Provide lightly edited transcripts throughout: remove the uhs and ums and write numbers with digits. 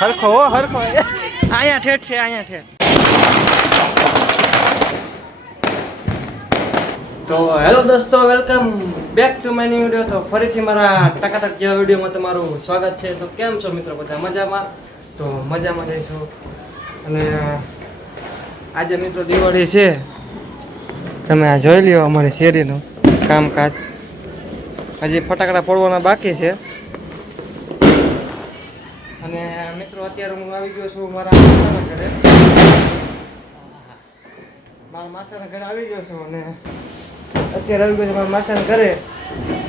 હરખો હરખો અહીંયા ઠેઠ છે અહીંયા ઠેઠ. તો હેલો દોસ્તો, welcome back to my new video. તો ફરીથી મારા ટકાટક જેવા વિડીયોમાં તમારું સ્વાગત છે. તો કેમ છો મિત્રો, બધા મજામાં? તો મજામાં જઈશું. અને આજે મિત્રો દિવાળી છે, તમે આ જોઈ લ્યો અમારી શેરીનું કામકાજ. હજી ફટાકડા ફોડવાના બાકી છે. અને મિત્રો અત્યારે હું આવી ગયો છું મારા માસાના ઘરે. મારા માસાના ઘરે આવી ગયો છું અને અત્યારે આવી ગયો છે મારા માસાના ઘરે.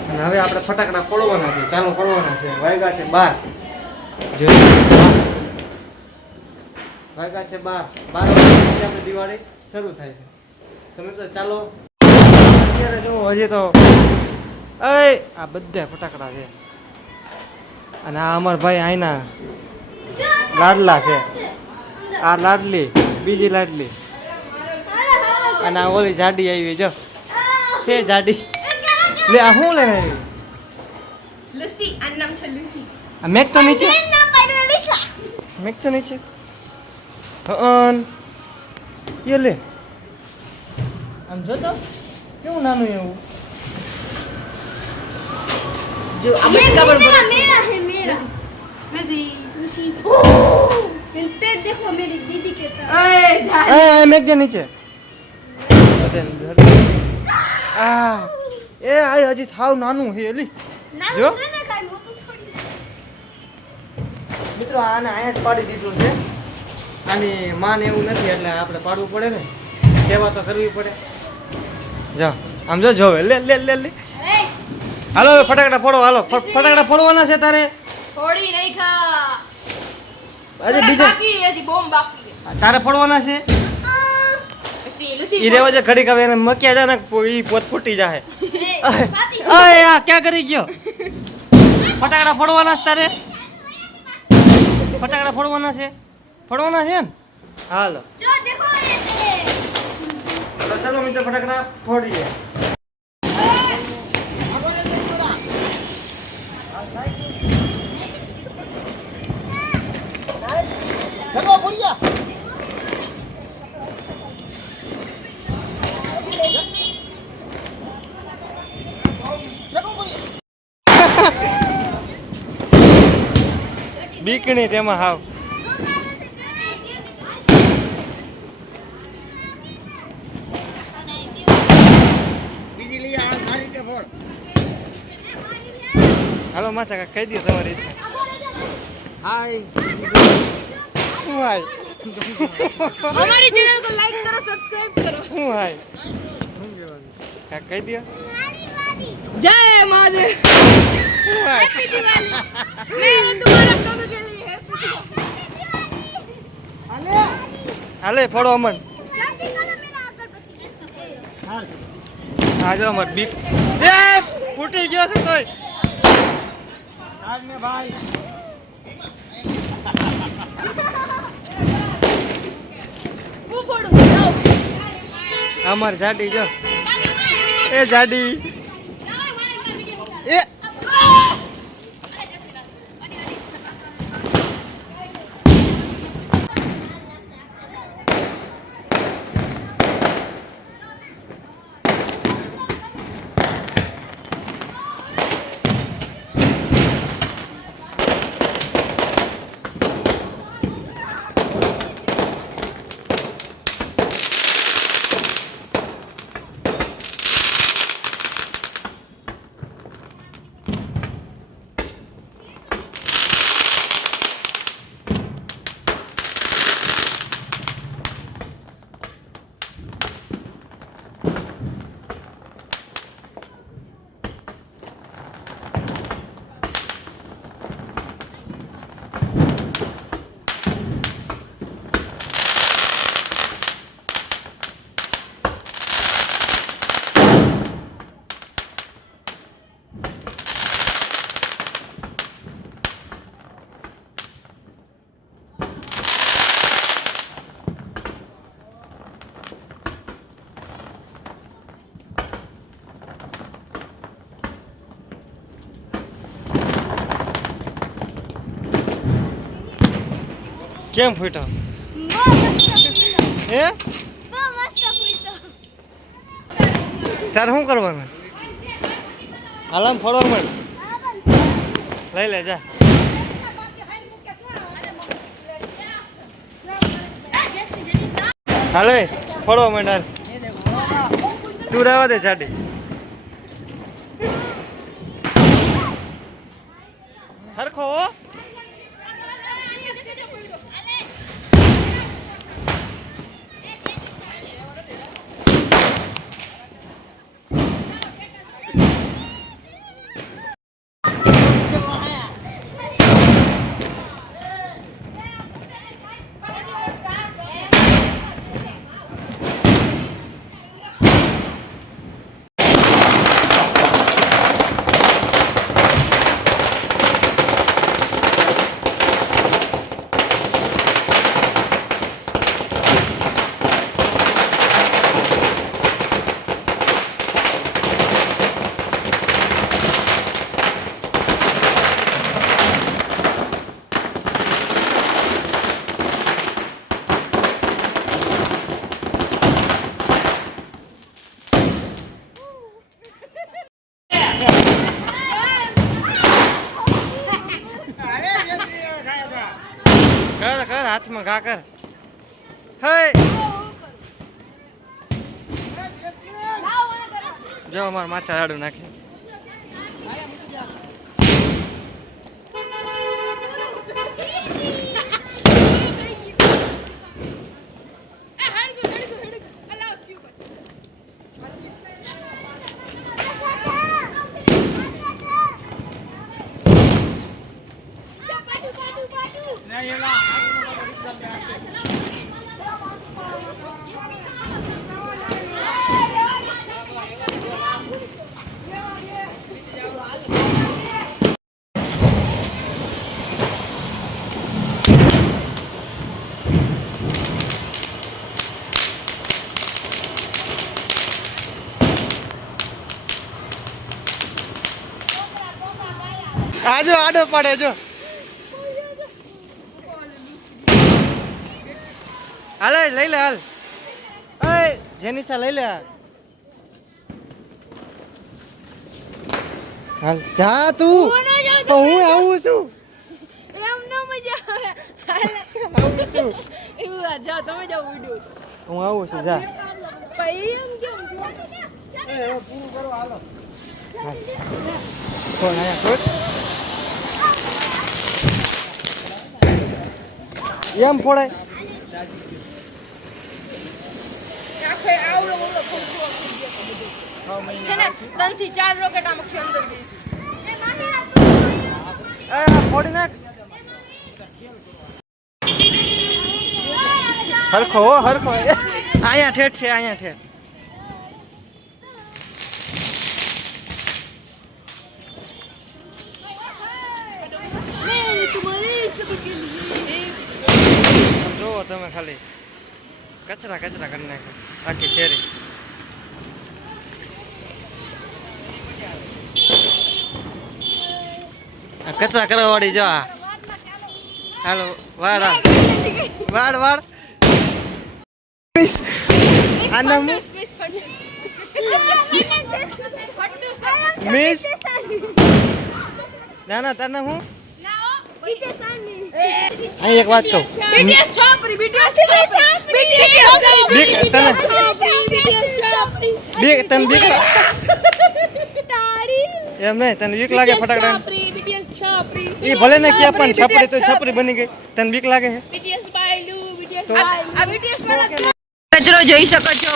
અને હવે આપણે ફટાકડા ફોડવાના છે, ચાલુ કરવાના છે. વાગ્યા છે 12. વાગ્યા છે 12 વાગ્યાથી આપણે દિવાળી શરૂ થાય છે. તો મિત્રો ચાલો અત્યારે જો હજી તો આ બધા ફટાકડા છે. અને આ અમાર ભાઈ આઈના લાડલા છે. આ લાડલી, બીજી લાડલી. અને આ ઓલી જાડી આવી, જો હે જાડી. લે આ શું લઈને આવી? લુસી, આ નામ છે લુસી. આ મેક તો નીચે, મેક તો નીચે. ये ले આમ જો તો કેવું નાનું એવું. जो अमेरिका पर मेरा है मेरा luसी luसी इन पे देखो मेरी दीदी के तरफ ओए जा ए मेक दे नीचे आ એ આ હજી થાવ નાનું હે એલી. જો મિત્રો આને અહીંયા જ પાડી દીધું છે. આની માન એવું નથી એટલે આપણે પાડવું પડે ને, સેવા તો કરવી પડે. જાઓ આમ જો જોવે લે લે લે લે. હાલો ફટાકડા ફોડો, હાલો ફટાકડા ફોડવાના છે તારે. થોડી નહીં ખા હજી બીજા બાકી હજી બોમ્બ બાકી તારે ફોડવાના છે. લુસી લુસી ઈ રેવા જે ઘડી કવે એને મક્યા જા ને ઈ પોત ફૂટી જાહે. અય આ ક્યાં કરી ગયો? ફટાકડા ફોડવાના છે તારે? ફટાકડા ફોડવાના છે? ફોડવાના છે ને? હાલો જો દેખો ये तेरे તો ચાલો મિત્રો ફટાકડા ફોડીએ. ચલો બોલિયા બીકણી તેમાં હાવ. બીજી લઈ આ ગાડી કે ફોડ. હાલો માચા કહી દો તમારી રીતે. હાય હું હાય हमारी चैनल को लाइक करो सब्सक्राइब करो હું હાય કા કહી દો. जय महादेव હું હાય हैप्पी दिवाली मैं तुम्हारा सबके लिए हैप्पी दिवाली હાલે ફોડો અમન. जल्दी करो मेरा अगरबत्ती આ જો અમર બીક એ ફૂટી ગયો છે તોય. આજ ને ભાઈ वो फोड़ो जाओ અમાર જાડી જો એ જાડી એ કેમ ફૂટ્યો બહુ મસ્ત ફૂટતો. હે બહુ મસ્ત ફૂટતો. તારે શું કરવાનું હાલામ ફળવા મળ લઈ લે જા હાલે ફળવા માંડ હાલ તું રહેવા દે જાડી હરખો હો અરે જલ્દી ખાયો કા કર કર હાથમાં ઘા કર હે જો અમાર માછા રાડું નાખી નહીં એલા આગળ રિક્ષા પે આતે આજો આડો પડે જો હાલ લઈ લે હાલ એ જેનિસા લઈ લે હાલ જા તું તો હું આવું છું એમ ન મજા આવે. આવું છું એવું આ જાઓ તમે જાઓ વિડિયો. હું આવું છું જા ભાઈ એમ કેમ એ પૂરું કરો હાલો કોણ આયા કોણ એમ ફોડાય આખે આવડો ઓલો ફોટો છે ને 3 થી 4 રોકેટ આમ આખી અંદર ગઈ. એ ફોડી નાખ હરખો હો હરખો અહીંયા ઠેઠ છે અહીંયા ઠેઠ જોવો તમે ખાલી કચરા કચરા કરી નાખે આખી શેરી આ કચરા કરવા વાળી જો આ હાલો વાડ આ. વાડ વાડ આના મિસ ના ના તને હું અહીં એક વાત કહું BTS છોપરી BTS બીક તને બીક તને બીક એમ નહીં તને બીક લાગે ફટાકડા BTS છોપરી એ ભલે ને ક્યાં પણ છપરી તો છપરી બની ગઈ તને બીક લાગે છે BTS બાયલુ BTS તો- આ BTS વાળા કચરો જોઈ શકો છો.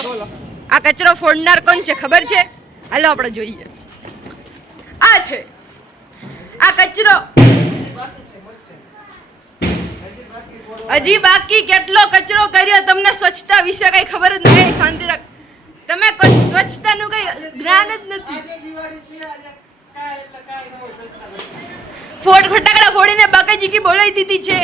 આ કચરો ફોડનાર કોણ છે ખબર છે? હાલો આપણે જોઈએ. આ છે આ કચરો. હજી બાકી કેટલો કચરો કર્યો તમને સ્વચ્છતા વિશે કઈ ખબર જ નહીં. શાંતિ રાખ. તમે કોઈ સ્વચ્છતાનું કઈ જ્ઞાન જ નથી. ફટાકડા ફોડીને બાકાજી કી બોલાવી દીધી છે.